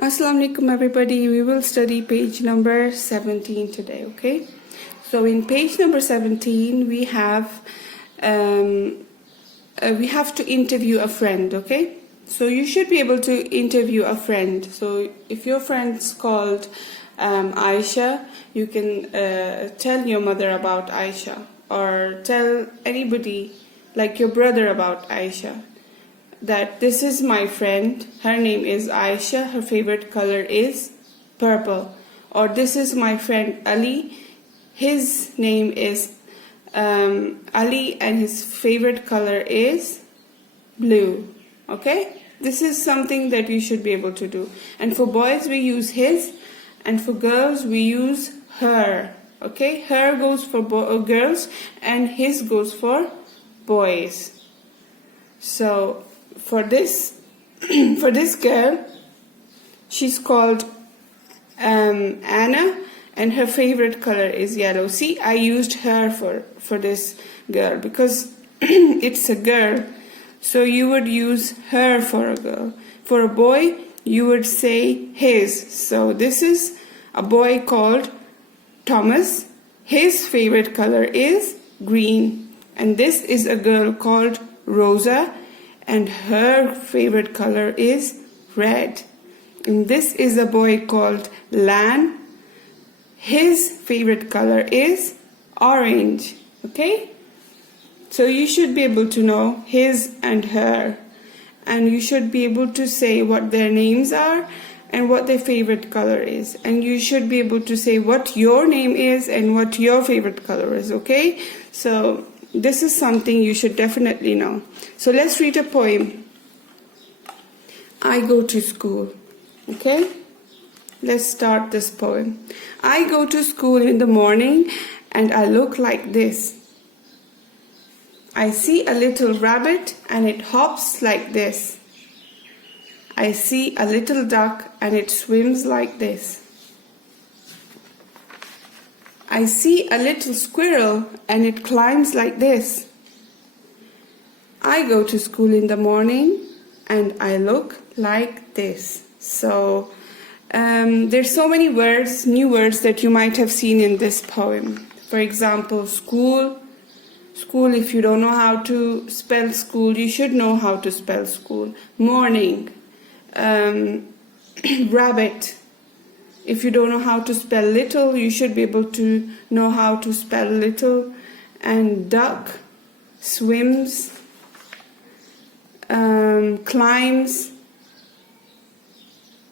Assalamu alaikum everybody. We will study page number 17 today, okay? So in page number 17 we have to interview a friend, okay? So you should be able to interview a friend. So if your friend's called Aisha, you can tell your mother about Aisha, or tell anybody like your brother about Aisha, that this is my friend, her name is Aisha, her favorite color is purple. Or this is my friend Ali, his name is Ali and his favorite color is blue. Okay, this is something that you should be able to do. And for boys we use his, and for girls we use her. Okay, her goes for girls and his goes for boys. So for this for this girl, she's called Anna, and her favorite color is yellow. See, I used her for this girl because it's a girl, so you would use her for a girl. For a boy, you would say his. So this is a boy called Thomas. His favorite color is green. And this is a girl called Rosa, and her favorite color is red. And this is a boy called Lan. His favorite color is orange. Okay? So you should be able to know his and her. And you should be able to say what their names are and what their favorite color is. And you should be able to say what your name is and what your favorite color is. Okay? So this is something you should definitely know. So let's read a poem. I go to school. Okay? Let's start this poem. I go to school in the morning and I look like this. I see a little rabbit and it hops like this. I see a little duck and it swims like this. I see a little squirrel and it climbs like this. I go to school in the morning and I look like this. So there's so many words, new words that you might have seen in this poem. For example, school. School, if you don't know how to spell school, you should know how to spell school. Morning. Rabbit. If you don't know how to spell little, you should be able to know how to spell little. And duck, swims, climbs.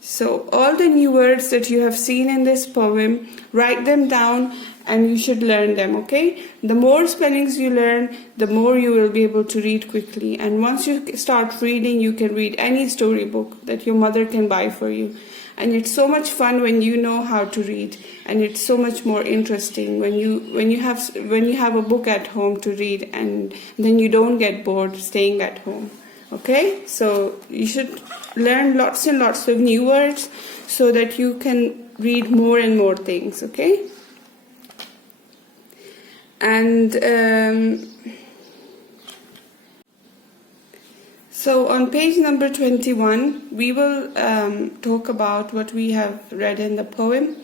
So all the new words that you have seen in this poem, write them down and you should learn them, okay? The more spellings you learn, the more you will be able to read quickly. And once you start reading, you can read any storybook that your mother can buy for you. And it's so much fun when you know how to read, and it's so much more interesting when you have a book at home to read, and then you don't get bored staying at home. Okay, so you should learn lots and lots of new words so that you can read more and more things. Okay, and so on page number 21, we will talk about what we have read in the poem.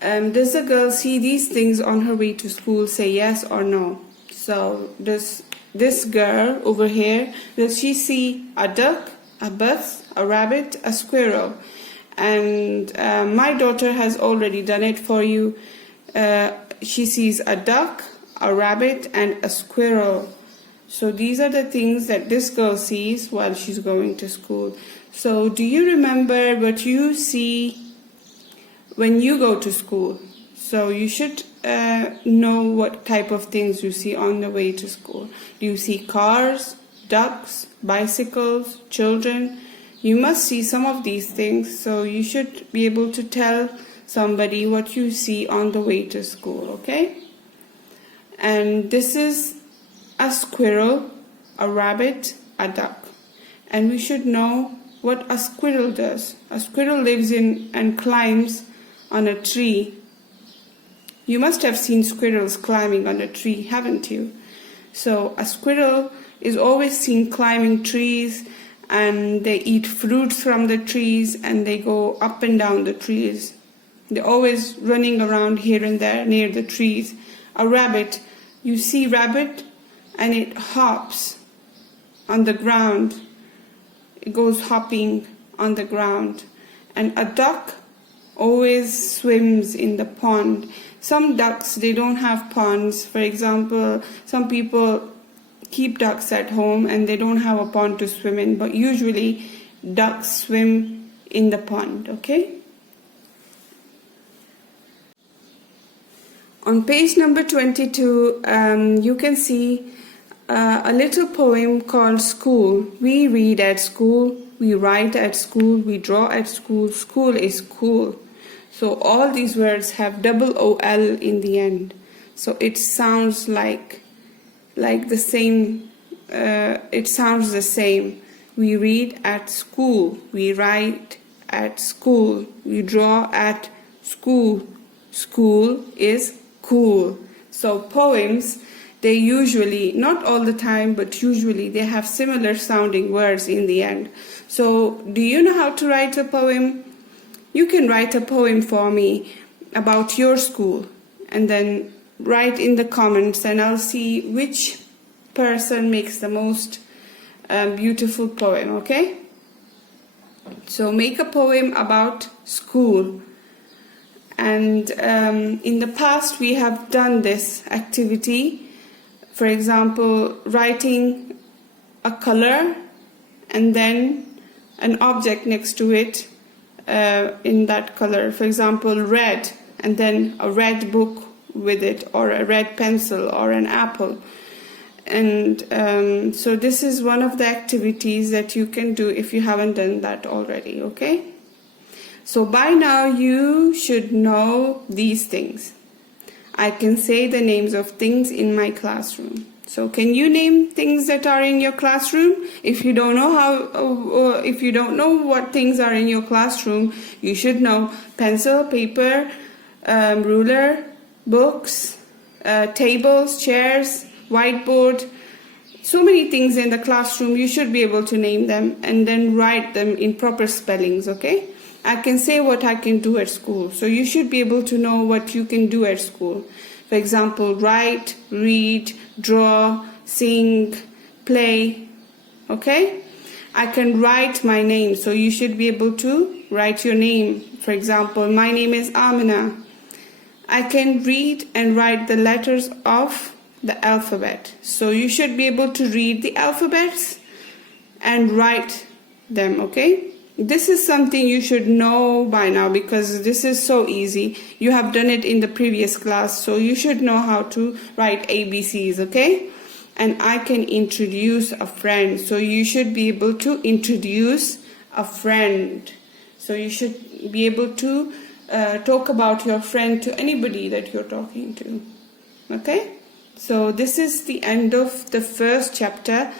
Does the girl see these things on her way to school? Say yes or no. So does this girl over here, does she see a duck, a bus, a rabbit, a squirrel? And my daughter has already done it for you. She sees a duck, a rabbit, and a squirrel. So these are the things that this girl sees while she's going to school. So do you remember what you see when you go to school? So you should know what type of things you see on the way to school. Do you see cars, ducks, bicycles, children? You must see some of these things, so you should be able to tell somebody what you see on the way to school, okay? And this is a squirrel, a rabbit, a duck. And we should know what a squirrel does. A squirrel lives in and climbs on a tree. You must have seen squirrels climbing on a tree, haven't you? So a squirrel is always seen climbing trees and they eat fruits from the trees, and they go up and down the trees. They're always running around here and there near the trees. A rabbit, you see rabbit, and it hops on the ground. It goes hopping on the ground. And a duck always swims in the pond. Some ducks, they don't have ponds. For example, some people keep ducks at home and they don't have a pond to swim in, but usually ducks swim in the pond, okay? On page number 22, you can see a little poem called School. We read at school, we write at school, we draw at school. School is cool. So all these words have double O-L in the end. So it sounds like the same. It sounds the same. We read at school, we write at school, we draw at school. School is cool. So poems, they usually, not all the time, but usually they have similar sounding words in the end. So do you know how to write a poem? You can write a poem for me about your school and then write in the comments, and I'll see which person makes the most beautiful poem, okay? So make a poem about school. And in the past we have done this activity. For example, writing a color and then an object next to it in that color. For example, red, and then a red book with it, or a red pencil, or an apple. And so this is one of the activities that you can do if you haven't done that already, okay? So by now you should know these things. I can say the names of things in my classroom. So can you name things that are in your classroom? If you don't know if you don't know what things are in your classroom, you should know pencil, paper, ruler, books, tables, chairs, whiteboard. So many things in the classroom, you should be able to name them and then write them in proper spellings, okay? I can say what I can do at school, so you should be able to know what you can do at school. For example, write, read, draw, sing, play, okay? I can write my name, so you should be able to write your name. For example, my name is Amina. I can read and write the letters of the alphabet, so you should be able to read the alphabets and write them, okay? This is something you should know by now because this is so easy. You have done it in the previous class, so you should know how to write ABCs, okay? And I can introduce a friend, so you should be able to introduce a friend. So you should be able to talk about your friend to anybody that you're talking to, okay? So this is the end of the first chapter.